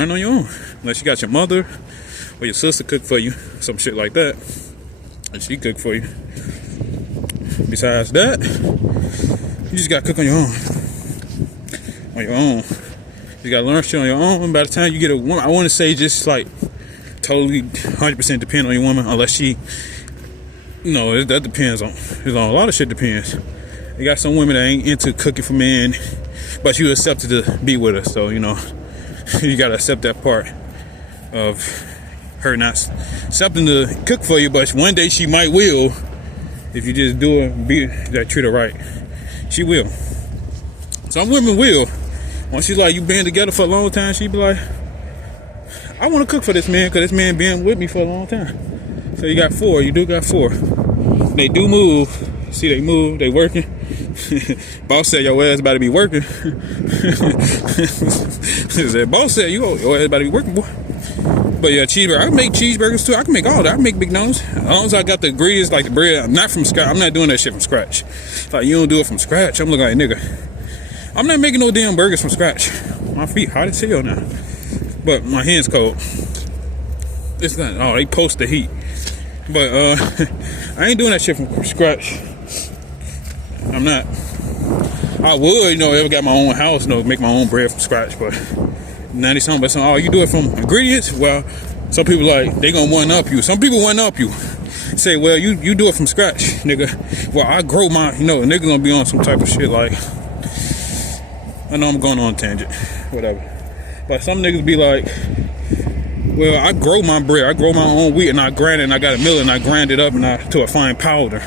learn on your own. Unless you got your mother or your sister cook for you, some shit like that. And she cook for you. Besides that, you just gotta cook on your own. On your own. You gotta learn shit on your own. And by the time you get a woman, I want to say just like totally 100% depend on your woman, unless she, that depends on. A lot of shit depends. You got some women that ain't into cooking for men, but you accepted to be with her, so you gotta accept that part of her not accepting to cook for you. But one day she might will, if you just do it, treat her right. She will. Some women will. Once she's like, you been together for a long time, she be like, I want to cook for this man because this man been with me for a long time. So you got 4. You do got 4. They do move. See, they move. They working. Boss said your ass about to be working. Boss said your ass about to be working, boy. But yeah, cheeseburger. I can make cheeseburgers too. I can make all that. I can make McDonald's. As long as I got the ingredients like the bread. I'm not from scratch. I'm not doing that shit from scratch. Like, you don't do it from scratch. I'm looking like a nigga. I'm not making no damn burgers from scratch. My feet hot as hell now. But my hands cold. It's not, they post the heat. But I ain't doing that shit from scratch. I'm not. I would, ever got my own house, make my own bread from scratch, but 90-something, but some, you do it from ingredients? Well, some people they gonna one up you. Some people one up you. Say, well, you do it from scratch, nigga. Well, I grow my, nigga gonna be on some type of shit like, I know I'm going on a tangent, whatever. But some niggas be like, well, I grow my bread, I grow my own wheat, and I grind it, and I got a mill, and I grind it up to a fine powder.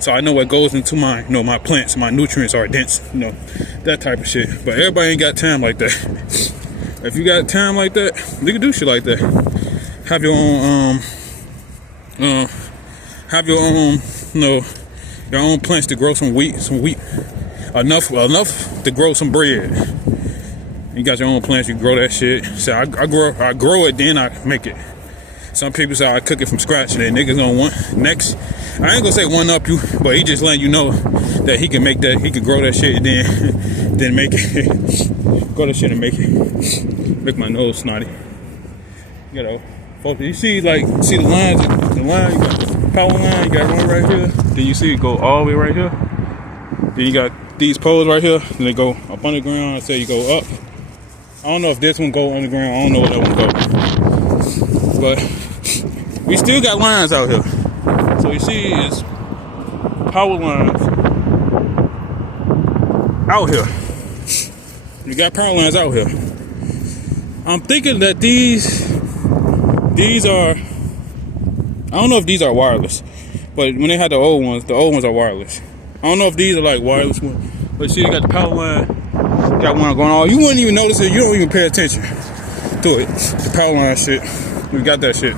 So I know what goes into my, my plants, my nutrients are dense, that type of shit. But everybody ain't got time like that. If you got time like that, you can do shit like that. Have your own, your own plants to grow some wheat. Enough to grow some bread. You got your own plants, you grow that shit. So I grow it, then I make it. Some people say I cook it from scratch, and then niggas gonna want next. I ain't gonna say one up you, but he just letting you know that he can make that, he can grow that shit, and then make it. Grow that shit and make it. Make my nose snotty. Focus. You see the lines, you got the power line, you got one right here. Then you see it go all the way right here. Then you got these poles right here, and they go up on the ground. I say you go up. I don't know if this one go on the ground. I don't know where that one go. But we still got lines out here. So you see, it's power lines out here. You got power lines out here. I'm thinking that these are, I don't know if these are wireless, but when they had the old ones are wireless. I don't know if these are like wireless ones, but see, you got the power line, got one going on. You wouldn't even notice it. You don't even pay attention to it. The power line shit. We got that shit.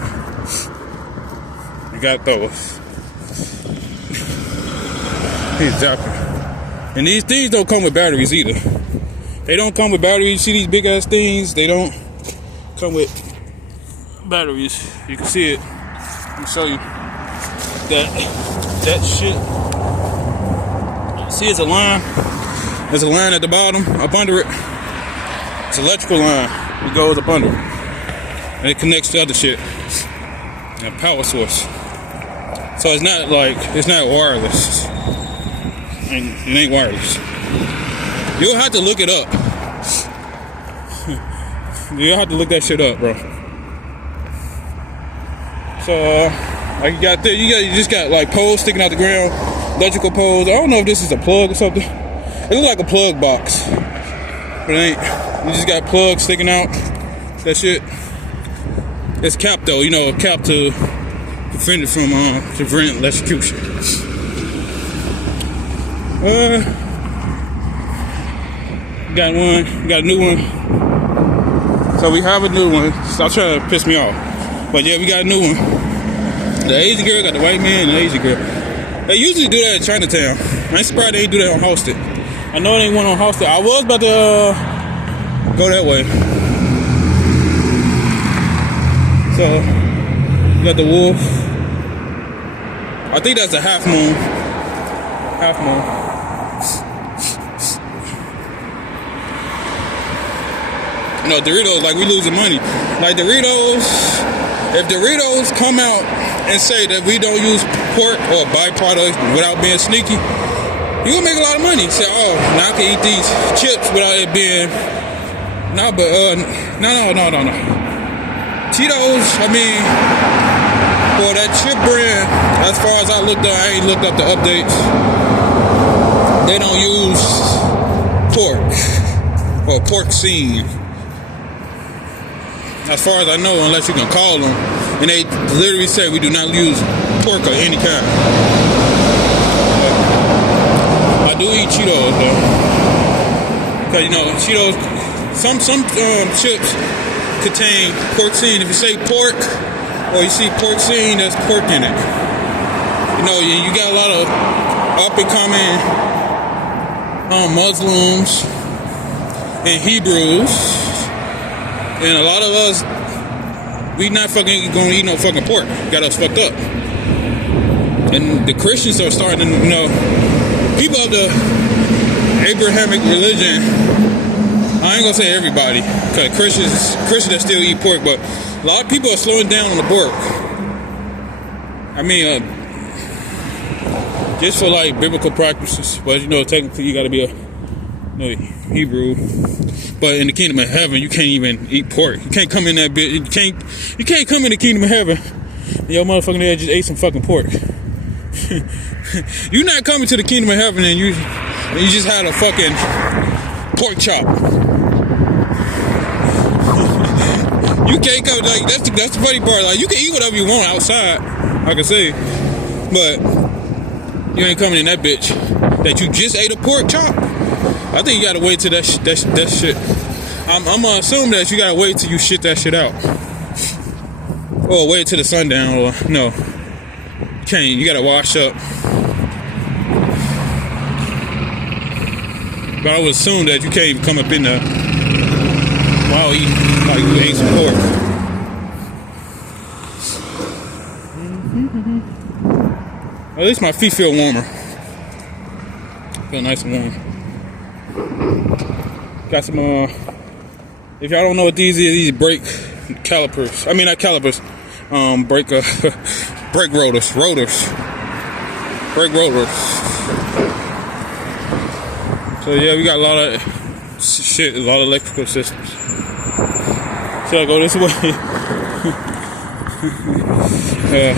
We got those. Exactly. And these things don't come with batteries either. They don't come with batteries. You see these big ass things? They don't come with batteries. You can see it. Let me show you that shit. See, it's a line. There's a line at the bottom, up under it. It's an electrical line. It goes up under it. And it connects to other shit. And a power source. So it's not wireless. It ain't wireless. You'll have to look it up. You'll have to look that shit up, bro. So, like you just got like poles sticking out the ground, electrical poles. I don't know if this is a plug or something. It looks like a plug box, but it ain't. You just got plugs sticking out. That shit. It's capped though, capped to prevent it from prevent electrocution. Got a new one. So we have a new one. Stop trying to piss me off. But yeah, we got a new one. The Asian girl got the white man and the Asian girl. They usually do that in Chinatown. I ain't surprised they ain't do that on Halsted. I know they ain't one on Halsted. I was about to go that way. So, you got the wolf. I think that's a half moon. Half moon. know, Doritos, like we losing money. Like Doritos, if Doritos come out and say that we don't use pork or byproducts without being sneaky, you gonna make a lot of money. Say, oh, now I can eat these chips without it being. No. Cheetos, I mean, for that chip brand, as far as I ain't looked up the updates. They don't use pork or porcine. As far as I know, unless you can call them, and they literally say we do not use pork of any kind. I do eat Cheetos though, because you know Cheetos. Some chips contain porcine. If you say pork or you see porcine, there's pork in it. You know, you got a lot of up and coming Muslims and Hebrews, and a lot of us, we not fucking gonna eat no fucking pork. Got us fucked up. And the Christians are starting to, you know, people of the Abrahamic religion. I ain't gonna say everybody, because Christians that still eat pork, but a lot of people are slowing down on the pork. I mean, just for like biblical practices, but you know, technically you gotta be a Hebrew. But in the kingdom of heaven, you can't even eat pork. You can't come in that bit. You can't come in the kingdom of heaven. And your motherfucking dad just ate some fucking pork. You're not coming to the kingdom of heaven and you just had a fucking pork chop. You can't come, like, that's the funny part. Like, you can eat whatever you want outside, I can say, but you ain't coming in that bitch that you just ate a pork chop. I think you gotta wait till that shit. I'm gonna assume that you gotta wait till you shit that shit out, or wait till the sundown, or no, you can't. You gotta wash up. But I would assume that you can't even come up in there while eating, like you ate some pork. At least my feet feel warmer. Feel nice and warm. Got some, if y'all don't know what these are, these brake calipers. I mean, not calipers. Brake rotors. Brake rotors. So yeah, we got a lot of shit, a lot of electrical systems. Should I go this way? Shit.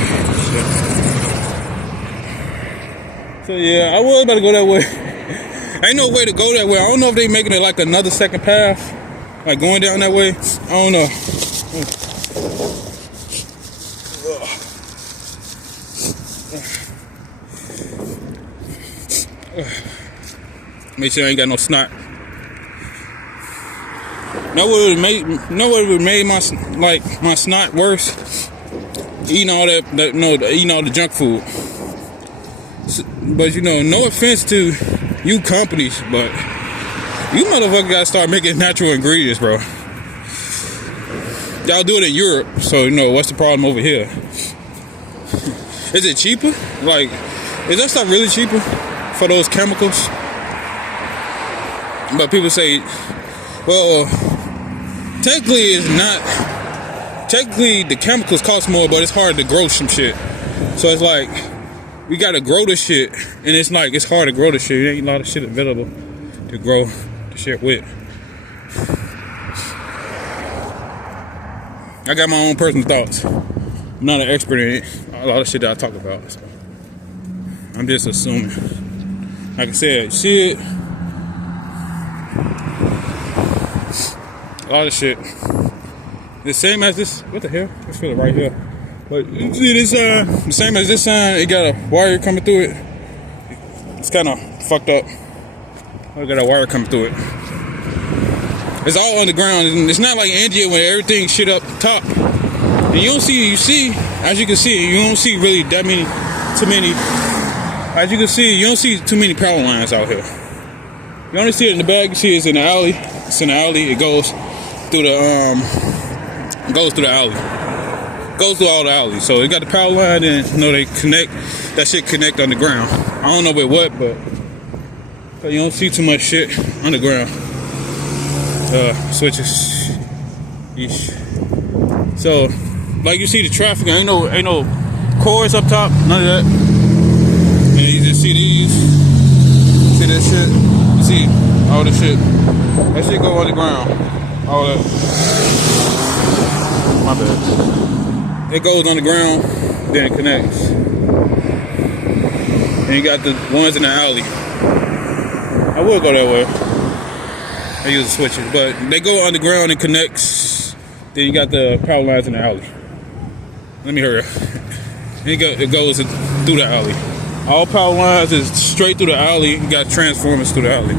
So yeah, I was about to go that way. Ain't no way to go that way. I don't know if they making it like another second path, like going down that way. I don't know. Make sure I ain't got no snot. Know what would made my snot worse? Eating all eating all the junk food. But you know, no offense to you companies, but you motherfuckers gotta start making natural ingredients, bro. Y'all do it in Europe, so you know what's the problem over here? Is it cheaper? Like, is that stuff really cheaper for those chemicals? But people say, well, technically it's not. Technically the chemicals cost more, but it's hard to grow some shit. So it's like, we gotta grow the shit, and it's like, it's hard to grow the shit. There ain't a lot of shit available to grow the shit with. I got my own personal thoughts. I'm not an expert in it. A lot of shit that I talk about. So I'm just assuming. Like I said, shit. A lot of shit. The same as this. What the hell? I feel it right here. But you see this sign? The same as this sign. It got a wire coming through it. It's kind of fucked up. I got a wire coming through it. It's all underground. It's not like India where everything's shit up top. And you don't see. As you can see, you don't see really that many. Too many. As you can see, you don't see too many power lines out here. You only see it in the back. You see it's in the alley. It's in the alley. It goes through the alley. Goes through all the alleys. So they got the power line, and you know they connect. That shit connect underground. I don't know with what, but you don't see too much shit underground. Switches. Yeesh. So, like you see the traffic, ain't no cords up top, none of that. And you just see these, see that shit, you see all this shit. That shit go underground, all that. My bad. It goes underground, then it connects. And you got the ones in the alley. I will go that way. I use the switches, but they go underground and connects. Then you got the power lines in the alley. Let me hurry up. It goes through the alley. All power lines is straight through the alley. You got transformers through the alley.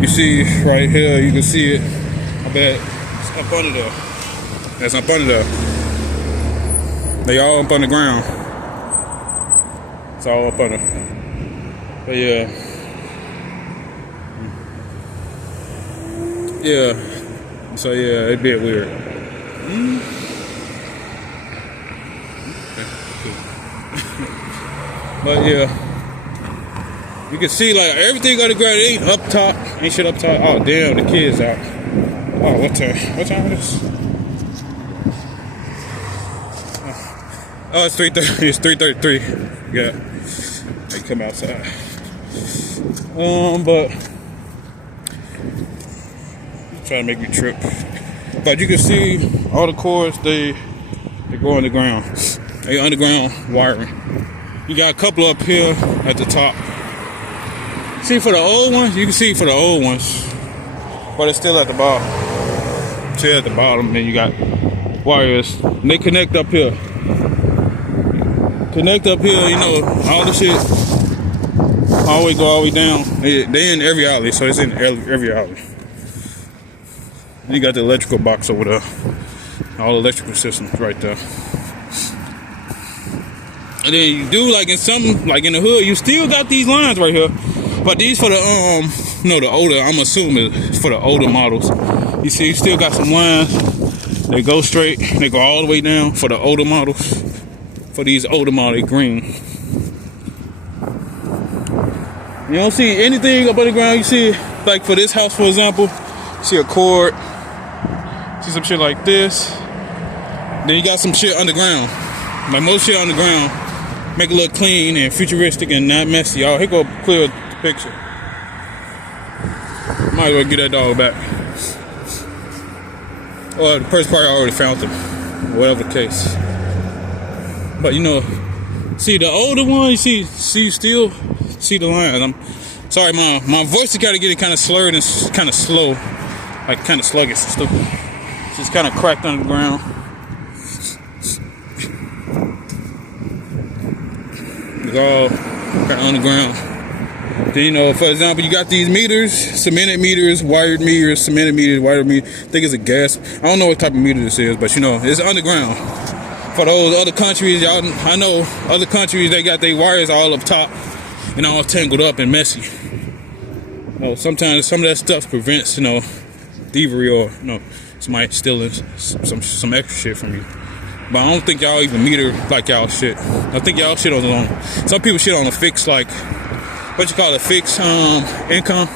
You see right here, you can see it. I bet it's up under there. That's up under there. They all up underground. It's all up under. But yeah. Yeah. So yeah, it be weird. But yeah, you can see like everything underground. It ain't up top, ain't shit up top. Oh damn, the kids out. Oh, what time? What time is this? Oh, it's 3:30. It's 3:33. Yeah, they come outside. But trying to make me trip. But you can see all the cords. They go underground. They underground wiring. You got a couple up here at the top. See for the old ones, you can see for the old ones, but it's still at the bottom. Still at the bottom, and you got wires. And they connect up here. Connect up here, you know, all the shit. Always go all the way down. They in every alley, so it's in every alley. You got the electrical box over there. All the electrical systems right there. And then you do like in some, like in the hood, you still got these lines right here. But these for the the older, I'm assuming it's for the older models. You see, you still got some lines. They go straight, they go all the way down for the older models. For these older models, green. You don't see anything up on the ground. You see, like for this house, for example, you see a cord. See some shit like this. Then you got some shit underground. Like most shit underground. Make it look clean and futuristic and not messy. Y'all, here go clear the picture. Might as well get that dog back. Or the person probably already found them. Whatever the case. But you know, see the older one, you see still see the lines. I'm sorry, my voice has got to get it kind of slurred and kind of slow. Like kind of sluggish and stupid. Just kind of cracked on the ground. It's all kind of on the ground. Then, you know, for example, you got these meters, cemented meters, wired meters, cemented meters, wired meters. I think it's a gas. I don't know what type of meter this is, but you know, it's underground. For those other countries, y'all, I know other countries, they got their wires all up top and all tangled up and messy. You know, sometimes some of that stuff prevents, you know, thievery or, you know, somebody stealing some extra shit from you. But I don't think y'all even meter like y'all shit. I think y'all shit on some people shit on a fixed, like, what you call it, fixed income,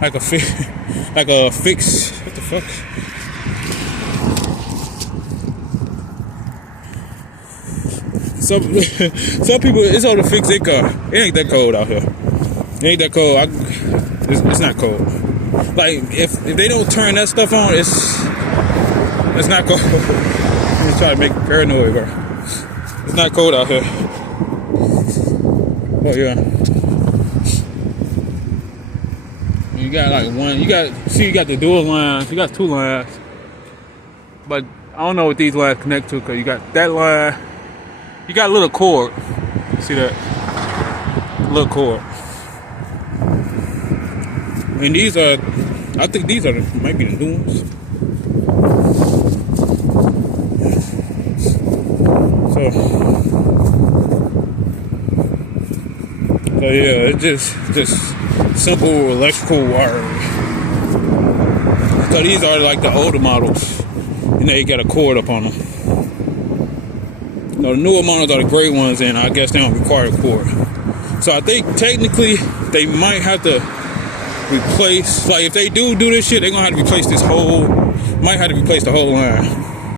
like a fixed, what the fuck? Some people, it's on a fixed income. It ain't that cold out here. It ain't that cold. It's not cold. Like if they don't turn that stuff on, it's not cold. I'm just trying to make paranoid, bro. It's not cold out here. Oh yeah. You got like one. You got the dual lines. You got two lines. But I don't know what these lines connect to, because you got that line. You got a little cord. See that? Little cord. And these are, I think these might be the new ones. So yeah, it's just simple electrical wiring. So these are like the older models. You know, you got a cord up on them. No, the newer models are the gray ones, and I guess they don't require a cord. So I think technically they might have to replace, like if they do this shit, they're gonna have to replace this whole Might have to replace the whole line.